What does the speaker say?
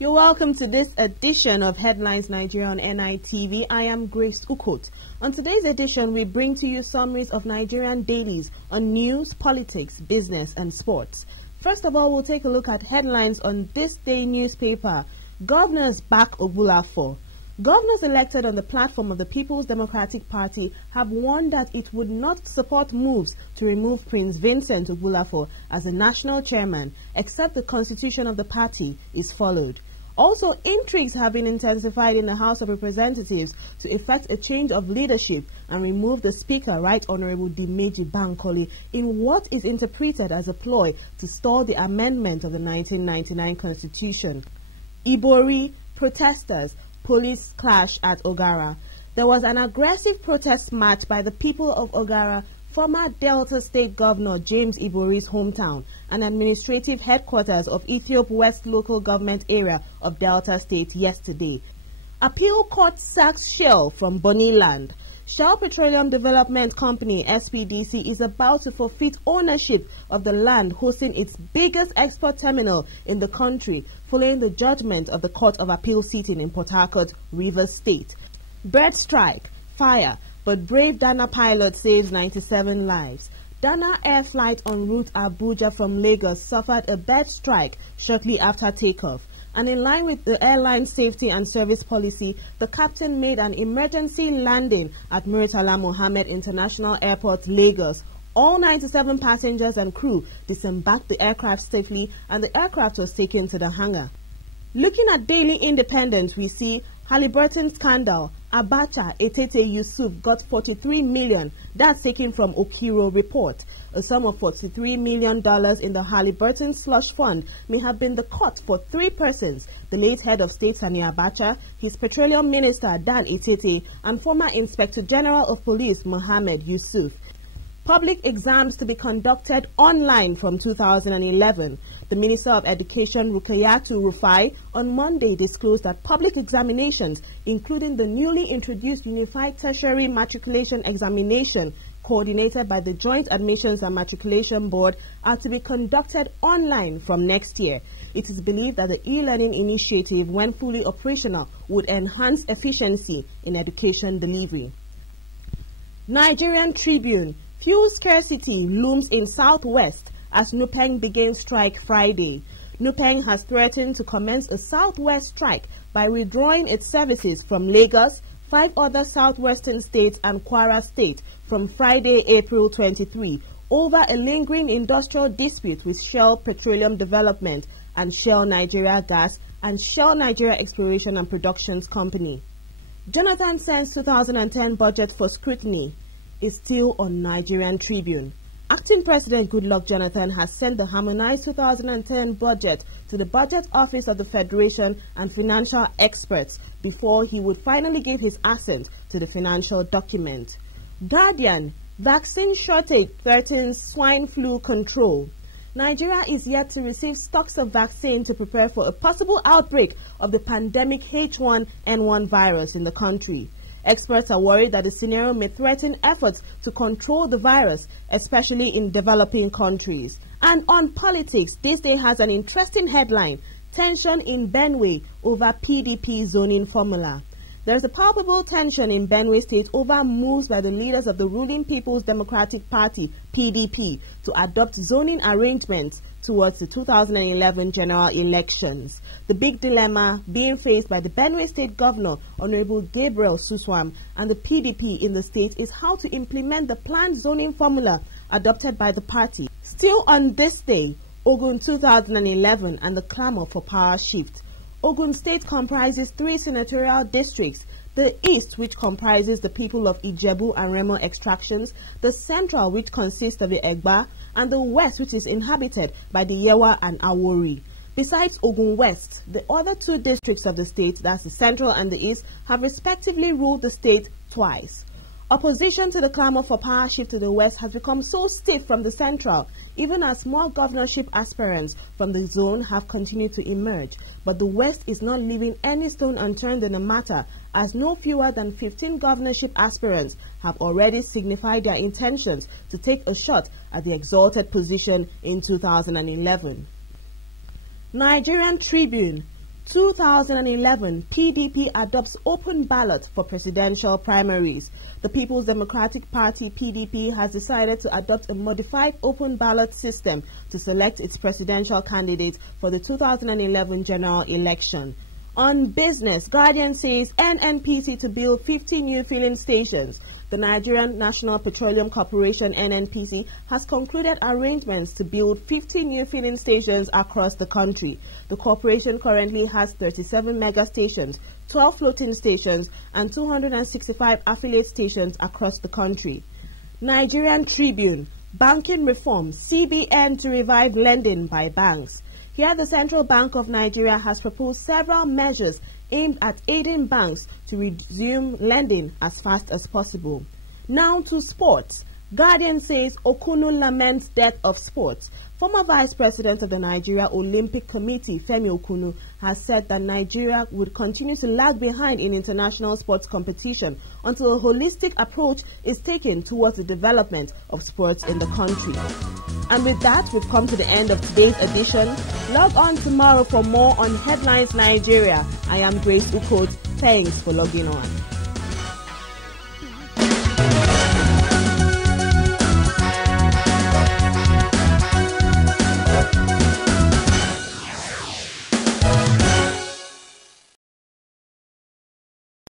You're welcome to this edition of Headlines Nigeria on NITV. I am Grace Ukot. On today's edition, we bring to you summaries of Nigerian dailies on news, politics, business, and sports. First of all, we'll take a look at headlines on this day newspaper. Governors back Ogbulafo. Governors elected on the platform of the People's Democratic Party have warned that it would not support moves to remove Prince Vincent Ogbulafo as the national chairman, except the constitution of the party is followed. Also, intrigues have been intensified in the House of Representatives to effect a change of leadership and remove the Speaker, Right Honorable Dimeji Bankole, in what is interpreted as a ploy to stall the amendment of the 1999 Constitution. Ibori, protesters, police clash at Oghara. There was an aggressive protest march by the people of Oghara, former Delta State Governor James Ibori's hometown, and administrative headquarters of Ethiopia West Local Government Area of Delta State yesterday. Appeal Court sacks Shell from Bonny Land. Shell Petroleum Development Company, SPDC, is about to forfeit ownership of the land hosting its biggest export terminal in the country, following the judgment of the Court of Appeal sitting in Port Harcourt, Rivers State. Bird strike, fire, but brave Dana pilot saves 97 lives. Dana air flight en route Abuja from Lagos suffered a bird strike shortly after takeoff. And in line with the airline safety and service policy, the captain made an emergency landing at Murtala Mohammed International Airport, Lagos. All 97 passengers and crew disembarked the aircraft safely, and the aircraft was taken to the hangar. Looking at Daily Independent, we see Halliburton scandal. Abacha Etete Yusuf got 43 million. That's taken from Okiro report. A sum of $43 million in the Halliburton slush fund may have been the cut for three persons: the late head of state Sani Abacha, his petroleum minister Dan Etete, and former Inspector General of Police Mohammed Yusuf. Public exams to be conducted online from 2011. The Minister of Education, Rukayatu Rufai, on Monday disclosed that public examinations, including the newly introduced Unified Tertiary Matriculation Examination, coordinated by the Joint Admissions and Matriculation Board, are to be conducted online from next year. It is believed that the e-learning initiative, when fully operational, would enhance efficiency in education delivery. Nigerian Tribune. Fuel scarcity looms in Southwest as NUPENG begins strike Friday. NUPENG has threatened to commence a Southwest strike by withdrawing its services from Lagos, 5 other southwestern states and Kwara State from Friday, April 23, over a lingering industrial dispute with Shell Petroleum Development and Shell Nigeria Gas and Shell Nigeria Exploration and Productions Company. Jonathan sends 2010 budget for scrutiny is still on Nigerian Tribune. Acting President Goodluck Jonathan has sent the harmonized 2010 budget to the Budget Office of the Federation and financial experts before he would finally give his assent to the financial document. Guardian, vaccine shortage threatens swine flu control. Nigeria is yet to receive stocks of vaccine to prepare for a possible outbreak of the pandemic H1N1 virus in the country. Experts are worried that the scenario may threaten efforts to control the virus, especially in developing countries. And on politics, this day has an interesting headline: tension in Benue over PDP zoning formula. There is a palpable tension in Benue State over moves by the leaders of the ruling People's Democratic Party, PDP, to adopt zoning arrangements towards the 2011 general elections. The big dilemma being faced by the Benue State Governor, Honorable Gabriel Suswam, and the PDP in the state is how to implement the planned zoning formula adopted by the party. Still on this day, Ogun 2011 and the clamor for power shift. Ogun State comprises 3 senatorial districts: the East, which comprises the people of Ijebu and Remo extractions, the Central, which consists of the Egba, and the West, which is inhabited by the Yewa and Awori. Besides Ogun West, the other 2 districts of the state, that's the Central and the East, have respectively ruled the state twice. Opposition to the clamor for power shift to the West has become so stiff from the Central, even as more governorship aspirants from the zone have continued to emerge. But the West is not leaving any stone unturned in the matter, as no fewer than 15 governorship aspirants have already signified their intentions to take a shot at the exalted position in 2011. Nigerian Tribune. 2011, PDP adopts open ballot for presidential primaries. The People's Democratic Party, PDP, has decided to adopt a modified open ballot system to select its presidential candidate for the 2011 general election. On business, Guardian says NNPC to build 50 new filling stations. The Nigerian National Petroleum Corporation, NNPC, has concluded arrangements to build 50 new filling stations across the country. The corporation currently has 37 mega stations, 12 floating stations, and 265 affiliate stations across the country. Nigerian Tribune, banking reform, CBN to revive lending by banks. Here, the Central Bank of Nigeria has proposed several measures aimed at aiding banks to resume lending as fast as possible. Now to sports. Guardian says Okunu laments death of sports. Former Vice President of the Nigeria Olympic Committee, Femi Okunu, has said that Nigeria would continue to lag behind in international sports competition until a holistic approach is taken towards the development of sports in the country. And with that, we've come to the end of today's edition. Log on tomorrow for more on Headlines Nigeria. I am Grace Ukot. Thanks for logging on.